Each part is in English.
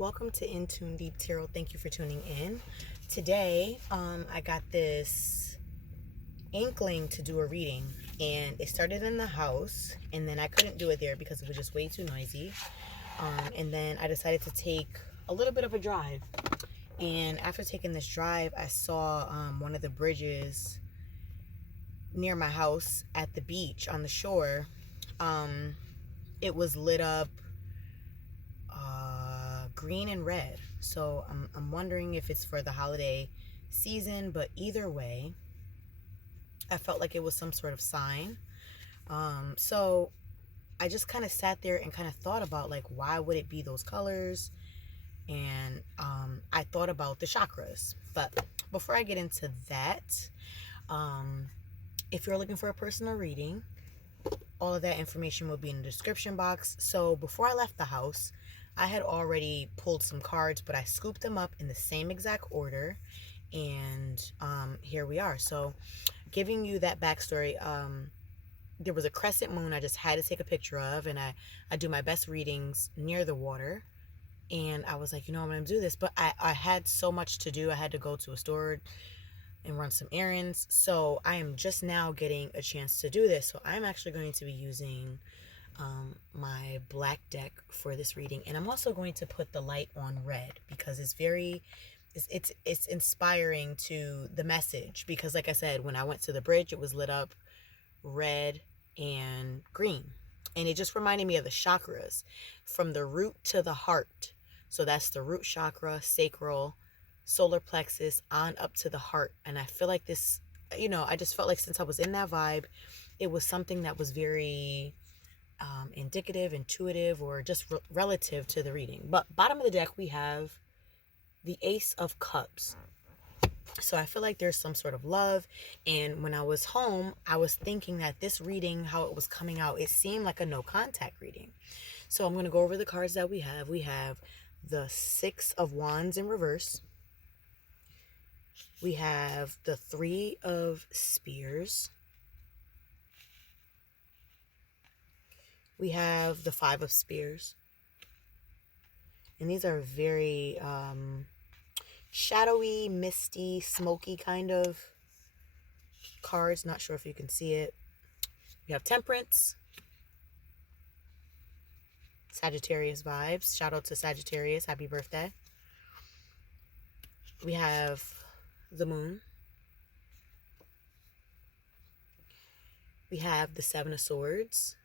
Welcome to In Tune Deep Tarot. Thank you for tuning in. Today, I got this inkling to do a reading, and it started in the house, and then I couldn't do it there because it was just way too noisy. And then I decided to take a little bit of a drive. And after taking this drive, I saw one of the bridges near my house at the beach on the shore. It was lit up green and red. So I'm wondering if it's for the holiday season, but either way, I felt like it was some sort of sign. So I just kind of sat there and kind of thought about, like, why would it be those colors? And I thought about the chakras. But before I get into that, if you're looking for a personal reading, all of that information will be in the description box. So before I left the house, I had already pulled some cards, but I scooped them up in the same exact order, and here we are. So giving you that backstory, there was a crescent moon I just had to take a picture of, and I do my best readings near the water, and I was like, I'm going to do this, but I had so much to do. I had to go to a store and run some errands, so I am just now getting a chance to do this. So I'm actually going to be using my black deck for this reading, and I'm also going to put the light on red because it's inspiring to the message, because like I said, when I went to the bridge, it was lit up red and green, and it just reminded me of the chakras, from the root to the heart. So that's the root chakra, sacral, solar plexus, on up to the heart. And I feel like this, I just felt like since I was in that vibe, it was something that was very indicative, intuitive, or just relative to the reading. But bottom of the deck, we have the Ace of Cups. So I feel like there's some sort of love. And when I was home, I was thinking that this reading, how it was coming out, it seemed like a no contact reading. So I'm going to go over the cards that we have. We have the Six of Wands in reverse. We have the Three of Spears. We have the Five of Spears. And these are very shadowy, misty, smoky kind of cards. Not sure if you can see it. We have Temperance. Sagittarius vibes. Shout out to Sagittarius. Happy birthday. We have the Moon. We have the Seven of Swords.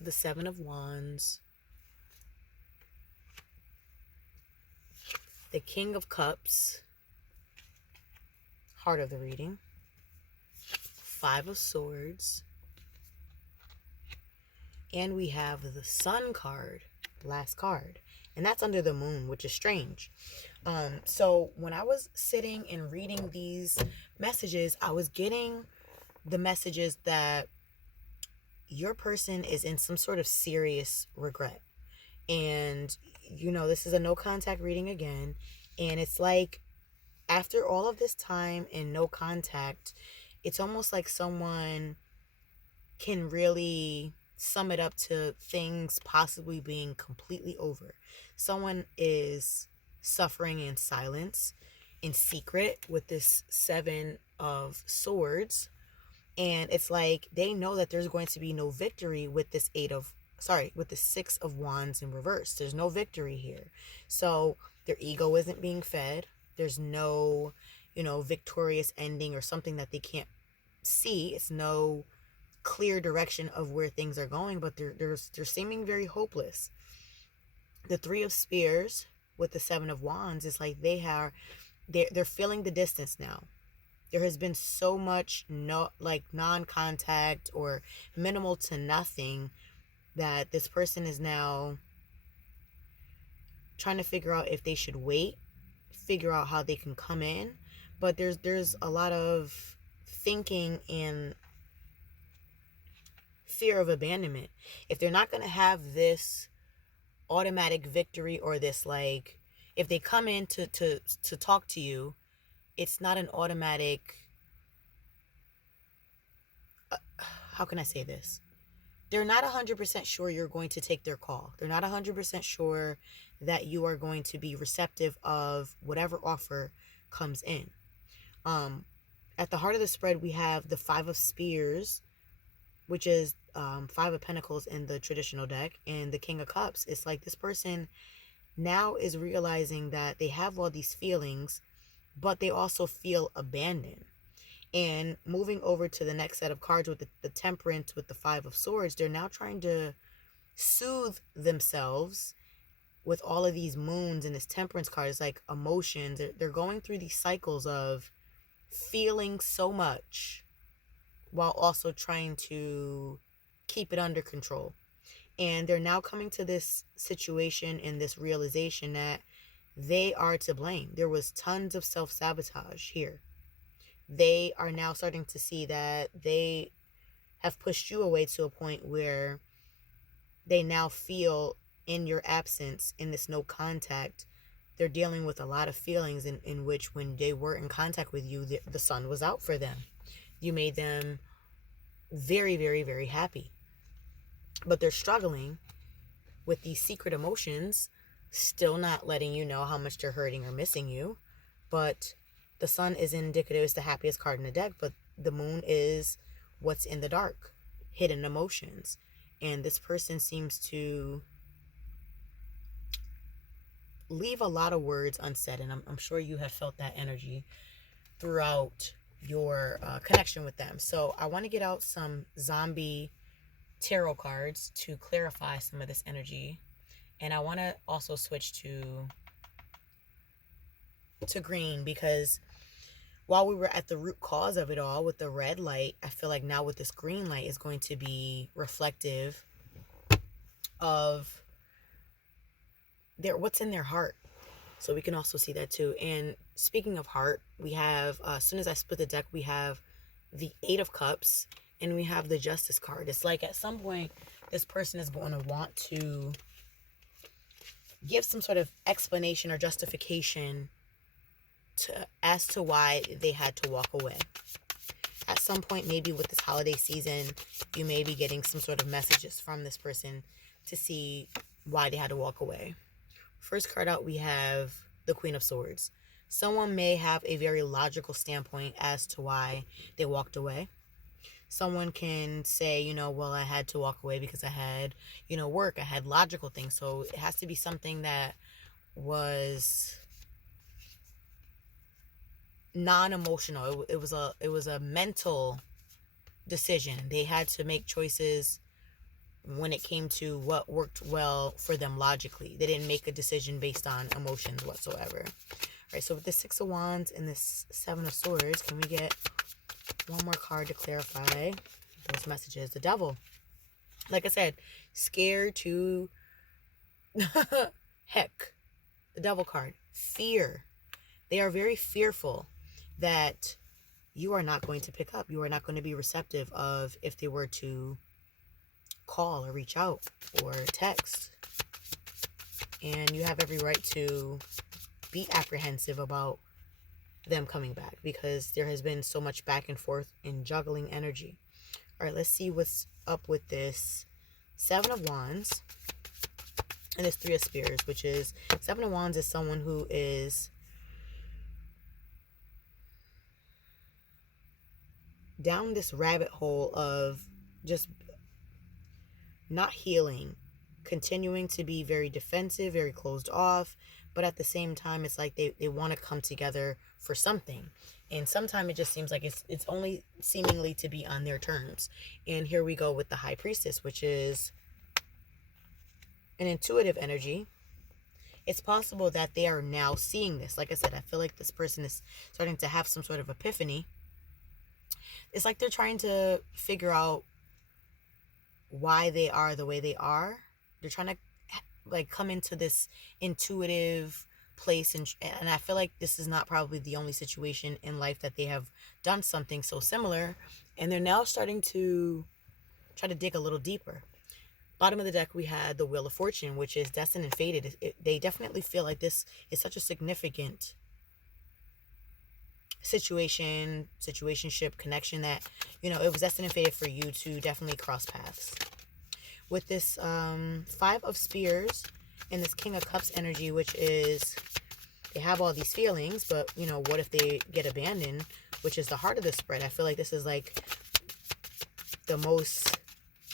The Seven of Wands. The King of Cups. Heart of the reading. Five of Swords. And we have the Sun card, last card. And that's under the moon, which is strange. So when I was sitting and reading these messages, I was getting the messages that your person is in some sort of serious regret. And, this is a no contact reading again. And it's like, after all of this time and no contact, it's almost like someone can really sum it up to things possibly being completely over. Someone is suffering in silence, in secret, with this Seven of Swords. And it's like they know that there's going to be no victory with this with the Six of Wands in reverse. There's no victory here. So their ego isn't being fed. There's no, victorious ending or something that they can't see. It's no clear direction of where things are going, but they're seeming very hopeless. The Three of Spears with the Seven of Wands is like they're feeling the distance now. There has been so much non-contact or minimal to nothing that this person is now trying to figure out if they should wait, figure out how they can come in. But there's a lot of thinking and fear of abandonment. If they're not going to have this automatic victory, or this, like, if they come in to talk to you, it's not an automatic, how can I say this? they're not 100% sure you're going to take their call. They're not 100% sure that you are going to be receptive of whatever offer comes in. At the heart of the spread, we have the Five of Spears, which is Five of Pentacles in the traditional deck, and the King of Cups. It's like this person now is realizing that they have all these feelings, but they also feel abandoned. And moving over to the next set of cards with the Temperance with the Five of Swords, they're now trying to soothe themselves with all of these moons and this Temperance card. It's like emotions. They're going through these cycles of feeling so much while also trying to keep it under control. And they're now coming to this situation and this realization that they are to blame. There was tons of self-sabotage here. They are now starting to see that they have pushed you away to a point where they now feel in your absence, in this no contact, they're dealing with a lot of feelings in which when they were in contact with you, the sun was out for them. You made them very, very, very happy. But they're struggling with these secret emotions, still not letting you know how much they're hurting or missing you. But the sun is indicative, it's the happiest card in the deck, but the moon is what's in the dark, hidden emotions. And this person seems to leave a lot of words unsaid. And I'm sure you have felt that energy throughout your connection with them. So I want to get out some zombie tarot cards to clarify some of this energy. And I want to also switch to green, because while we were at the root cause of it all with the red light, I feel like now with this green light is going to be reflective of what's in their heart. So we can also see that too. And speaking of heart, we have, as soon as I split the deck, we have the Eight of Cups and we have the Justice card. It's like at some point, this person is going to want to give some sort of explanation or justification as to why they had to walk away. At some point, maybe with this holiday season, you may be getting some sort of messages from this person to see why they had to walk away. First card out, we have the Queen of Swords. Someone may have a very logical standpoint as to why they walked away. Someone can say, well, I had to walk away because I had, work. I had logical things. So it has to be something that was non-emotional. It was a mental decision. They had to make choices when it came to what worked well for them logically. They didn't make a decision based on emotions whatsoever. All right, so with the Six of Wands and this Seven of Swords, can we get one more card to clarify those messages? The Devil. Like I said, scared to heck. The Devil card. Fear. They are very fearful that you are not going to pick up. You are not going to be receptive of if they were to call or reach out or text. And you have every right to be apprehensive about them coming back because there has been so much back and forth in juggling energy. All right, let's see what's up with this Seven of Wands and this Three of Spears, which is Seven of Wands is someone who is down this rabbit hole of just not healing, continuing to be very defensive, very closed off, but at the same time, it's like they want to come together for something. And sometimes it just seems like it's only seemingly to be on their terms. And here we go with the High Priestess, which is an intuitive energy. It's possible that they are now seeing this. Like I said, I feel like this person is starting to have some sort of epiphany. It's like they're trying to figure out why they are the way they are. They're trying to come into this intuitive place, and I feel like this is not probably the only situation in life that they have done something so similar, and they're now starting to try to dig a little deeper. Bottom of the deck, we had the Wheel of Fortune, which is destined and fated. They definitely feel like this is such a significant situationship, connection that, it was destined and fated for you to definitely cross paths. with this Five of Spears and this King of Cups energy, which is they have all these feelings, but, you know, what if they get abandoned, which is the heart of the spread. I feel like this is like the most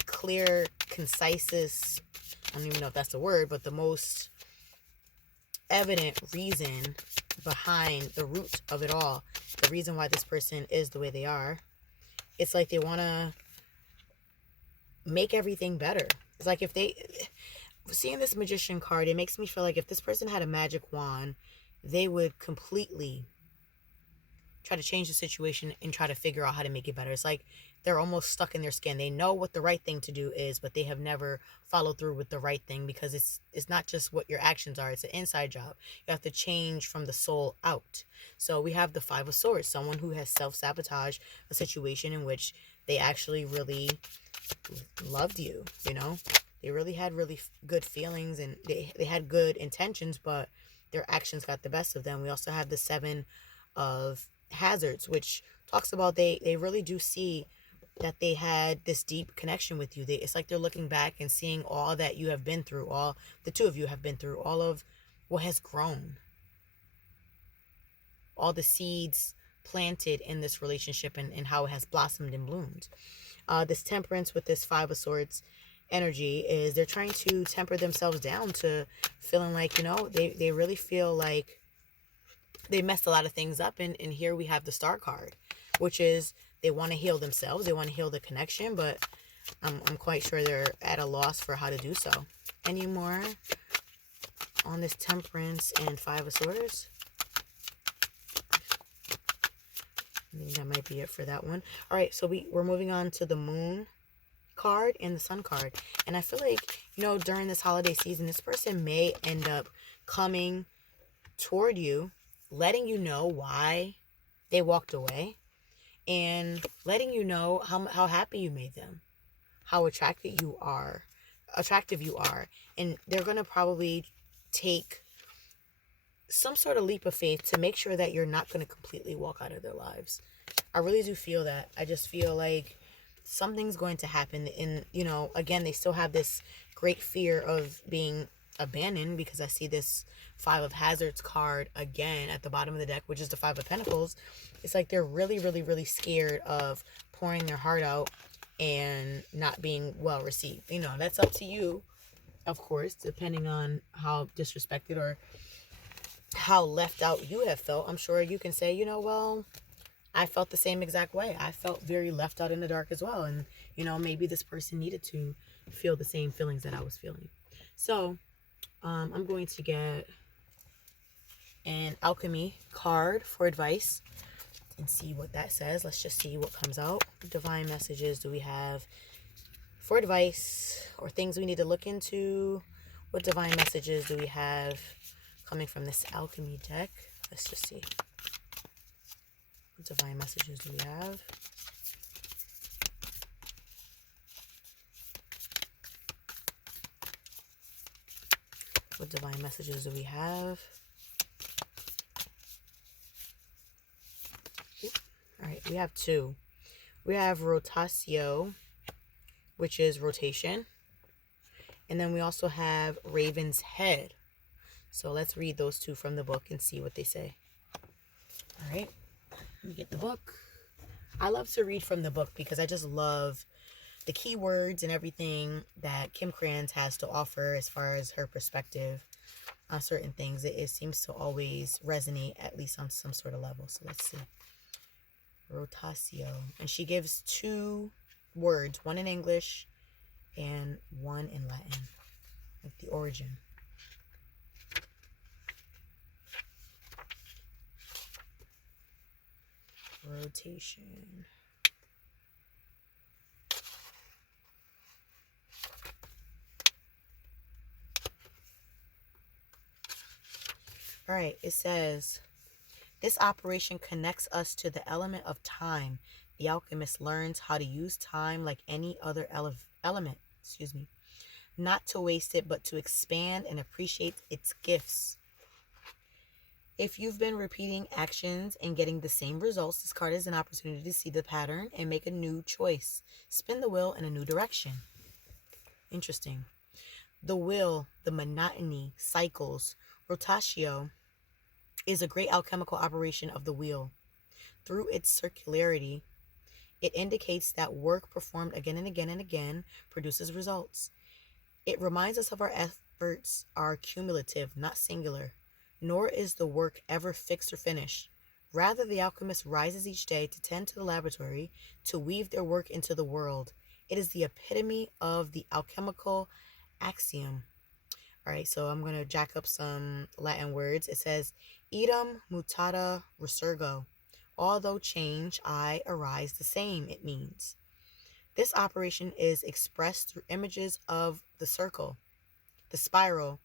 clear, concisest, I don't even know if that's the word, but the most evident reason behind the root of it all. The reason why this person is the way they are. It's like they want to make everything better. It's like if they, seeing this Magician card, it makes me feel like if this person had a magic wand, they would completely try to change the situation and try to figure out how to make it better. It's like they're almost stuck in their skin. They know what the right thing to do is, but they have never followed through with the right thing, because it's not just what your actions are. It's an inside job. You have to change from the soul out. So we have the Five of Swords, someone who has self-sabotaged a situation in which they actually really loved you, you know? They really had really good feelings, and they had good intentions, but their actions got the best of them. We also have the Seven of Hazards, which talks about they really do see that they had this deep connection with you. It's like they're looking back and seeing all that you have been through, all the two of you have been through, all of what has grown, all the seeds planted in this relationship, and how it has blossomed and bloomed. This Temperance with this Five of Swords energy is they're trying to temper themselves down to feeling like, you know, they really feel like they messed a lot of things up. And here we have the Star card, which is they want to heal themselves. They want to heal the connection, but I'm quite sure they're at a loss for how to do so. Any more on this Temperance and Five of Swords? I think that might be it for that one. All right, so we're moving on to the Moon card and the Sun card. And I feel like, you know, during this holiday season, this person may end up coming toward you, letting you know why they walked away, and letting you know how happy you made them, how attractive you are. And they're going to probably take some sort of leap of faith to make sure that you're not going to completely walk out of their lives. I really do feel that. I just feel like something's going to happen. And, you know, again, they still have this great fear of being abandoned, because I see this Five of Hazards card again at the bottom of the deck, which is the Five of Pentacles. It's like they're really, really, really scared of pouring their heart out and not being well received. You know, that's up to you, of course, depending on how disrespected or how left out you have felt. I'm sure you can say, you know, well, I felt the same exact way. I felt very left out in the dark as well. And, you know, maybe this person needed to feel the same feelings that I was feeling. So, I'm going to get an alchemy card for advice and see what that says. Let's just see what comes out. What divine messages do we have for advice or things we need to look into? What divine messages do we have coming from this alchemy deck? Let's just see. What divine messages do we have? What divine messages do we have? All right, we have two. We have rotatio, which is rotation. And then we also have Raven's Head. So let's read those two from the book and see what they say. All right, let me get the book. I love to read from the book because I just love the keywords and everything that Kim Krans has to offer as far as her perspective on certain things. It seems to always resonate, at least on some sort of level. So let's see. Rotatio. And she gives two words, one in English and one in Latin, like the origin. Rotation. All right, it says, this operation connects us to the element of time. The alchemist learns how to use time like any other element, not to waste it, but to expand and appreciate its gifts. If you've been repeating actions and getting the same results, this card is an opportunity to see the pattern and make a new choice. Spin the wheel in a new direction. Interesting. The wheel, the monotony, cycles, rotatio is a great alchemical operation of the wheel. Through its circularity, it indicates that work performed again and again and again produces results. It reminds us of our efforts are cumulative, not singular, nor is the work ever fixed or finished. Rather, the alchemist rises each day to tend to the laboratory, to weave their work into the world. It is the epitome of the alchemical axiom. All right, so I'm going to jack up some Latin words. It says, idem mutata resurgo. Although change, I arise the same, it means. This operation is expressed through images of the circle, the spiral,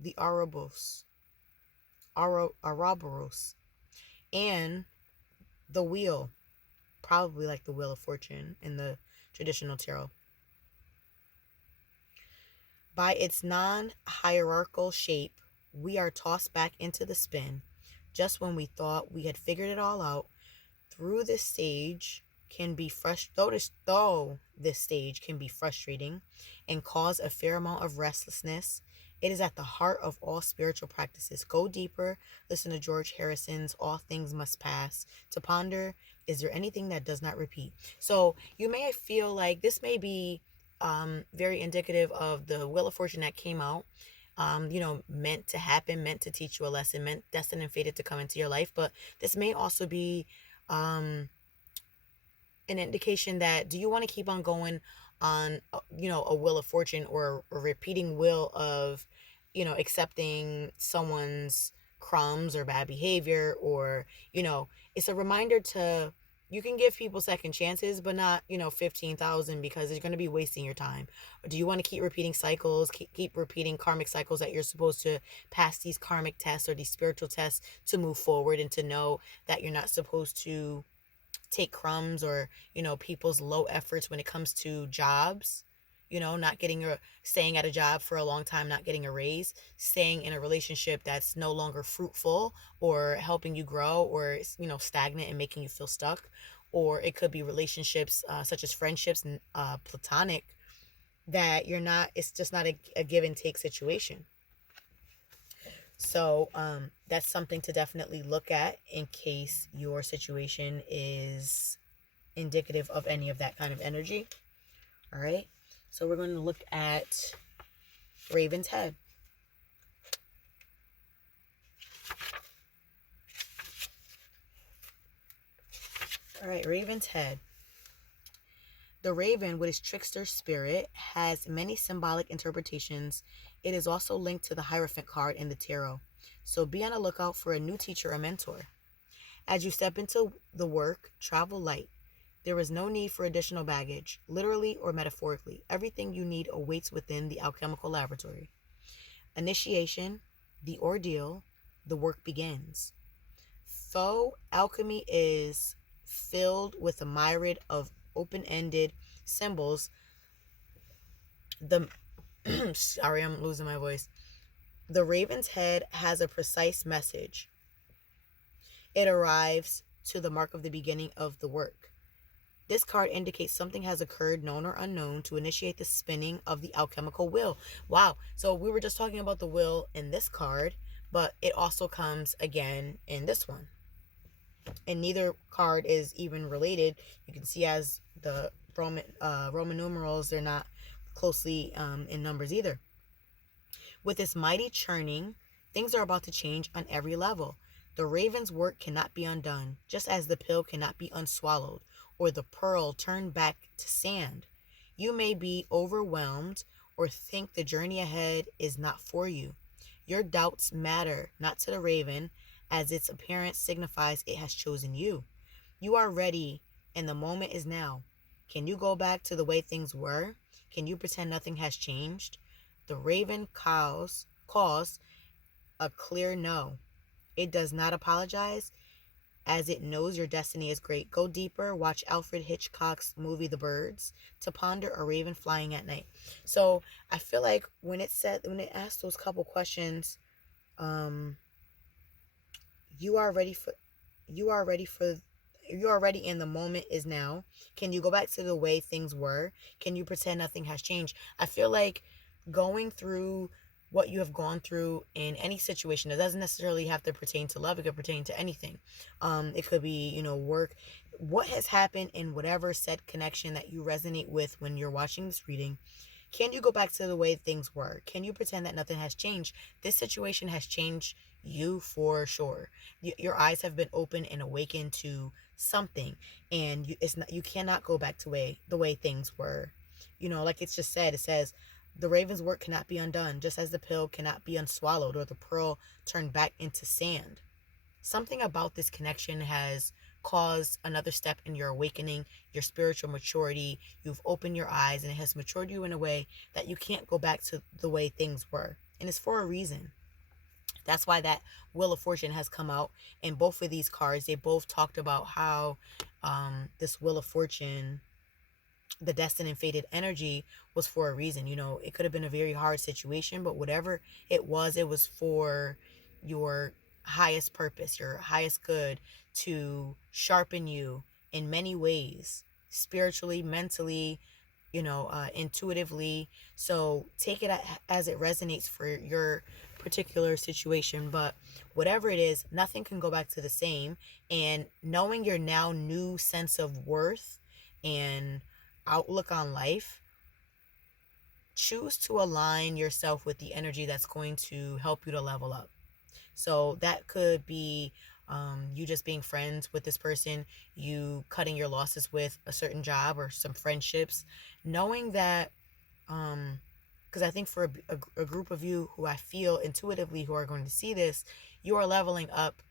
the Ouroboros, and the wheel, probably like the Wheel of Fortune in the traditional tarot. By its non-hierarchical shape, we are tossed back into the spin. Just when we thought we had figured it all out, through this stage can be though this stage can be frustrating and cause a fair amount of restlessness. It is at the heart of all spiritual practices. Go deeper. Listen to George Harrison's All Things Must Pass. To ponder, is there anything that does not repeat? So you may feel like this may be very indicative of the Wheel of Fortune that came out. Meant to happen, meant to teach you a lesson, meant destined and fated to come into your life. But this may also be um, an indication that, do you want to keep on going on, a Wheel of Fortune, or a repeating wheel of, accepting someone's crumbs or bad behavior, or, it's a reminder to, you can give people second chances, but not, 15,000, because they're going to be wasting your time. Or do you want to keep repeating cycles, keep repeating karmic cycles, that you're supposed to pass these karmic tests or these spiritual tests to move forward, and to know that you're not supposed to take crumbs, or people's low efforts when it comes to jobs, not staying at a job for a long time, not getting a raise, staying in a relationship that's no longer fruitful or helping you grow, or stagnant and making you feel stuck. Or it could be relationships, such as friendships and platonic, that it's just not a give and take situation. So that's something to definitely look at in case your situation is indicative of any of that kind of energy. All right. So we're going to look at Raven's Head. All right, Raven's Head. The raven, with its trickster spirit, has many symbolic interpretations. It is also linked to the Hierophant card in the tarot. So be on the lookout for a new teacher or mentor. As you step into the work, travel light. There is no need for additional baggage, literally or metaphorically. Everything you need awaits within the alchemical laboratory. Initiation, the ordeal, the work begins. Though alchemy is filled with a myriad of open-ended symbols, sorry, I'm losing my voice. The Raven's Head has a precise message. It arrives to the mark of the beginning of the work. This card indicates something has occurred, known or unknown, to initiate the spinning of the alchemical wheel. Wow. So we were just talking about the wheel in this card, but it also comes again in this one. And neither card is even related. You can see, as the Roman numerals, they're not closely in numbers either. With this mighty churning, things are about to change on every level. The raven's work cannot be undone, just as the pill cannot be unswallowed, or the pearl turned back to sand. You may be overwhelmed or think the journey ahead is not for you. Your doubts matter not to the raven, as its appearance signifies it has chosen you. You are ready, and the moment is now. Can you go back to the way things were? Can you pretend nothing has changed? The raven calls a clear no. It does not apologize, as it knows your destiny is great. Go deeper. Watch Alfred Hitchcock's movie The Birds to ponder a raven flying at night. So I feel like when it asked those couple questions, you are ready for you're already in the moment is now. Can you go back to the way things were? Can you pretend nothing has changed? I feel like going through what you have gone through in any situation, it doesn't necessarily have to pertain to love. It could pertain to anything. It could be, work. What has happened in whatever said connection that you resonate with when you're watching this reading? Can you go back to the way things were? Can you pretend that nothing has changed? This situation has changed you for sure. Your eyes have been opened and awakened to something, and you cannot go back to the way things were. Like it's just said, it says the raven's work cannot be undone, just as the pill cannot be unswallowed or the pearl turned back into sand. Something about this connection has caused another step in your awakening, your spiritual maturity. You've opened your eyes and it has matured you in a way that you can't go back to the way things were. And it's for a reason. That's why that Wheel of Fortune has come out. In both of these cards, they both talked about how this Wheel of Fortune, the destined and fated energy, was for a reason. It could have been a very hard situation, but whatever it was for your highest purpose, your highest good, to sharpen you in many ways, spiritually, mentally, intuitively. So take it as it resonates for your particular situation. But whatever it is, nothing can go back to the same. And knowing your now new sense of worth and outlook on life, choose to align yourself with the energy that's going to help you to level up. So that could be you just being friends with this person, you cutting your losses with a certain job or some friendships, knowing that, because I think for a group of you who I feel intuitively who are going to see this, you are leveling up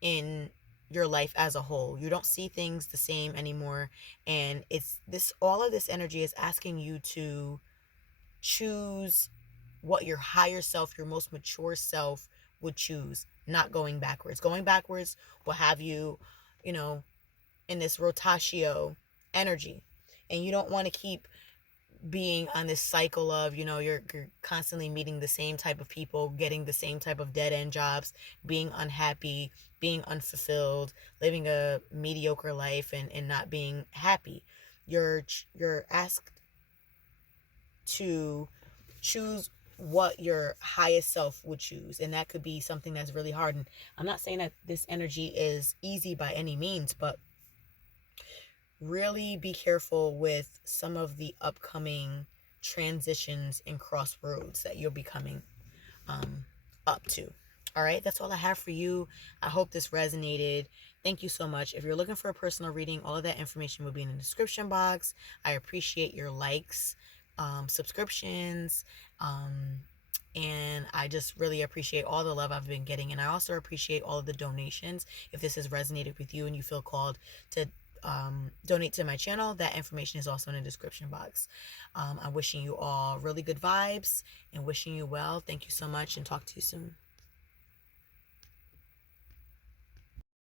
in your life as a whole. You don't see things the same anymore. And all of this energy is asking you to choose what your higher self, your most mature self would choose, not going backwards. Going backwards will have you, in this rotatio energy. And you don't want to keep being on this cycle of, you're constantly meeting the same type of people, getting the same type of dead end jobs, being unhappy, being unfulfilled, living a mediocre life and not being happy. You're asked to choose what your highest self would choose, and that could be something that's really hard. And I'm not saying that this energy is easy by any means, but really be careful with some of the upcoming transitions and crossroads that you'll be coming up to. All right, that's all I have for you. I hope this resonated. Thank you so much. If you're looking for a personal reading, all of that information will be in the description box. I appreciate your likes, subscriptions, and I just really appreciate all the love I've been getting. And I also appreciate all of the donations. If this has resonated with you and you feel called to donate to my channel, that information is also in the description box. I'm wishing you all really good vibes and wishing you well. Thank you so much, and talk to you soon.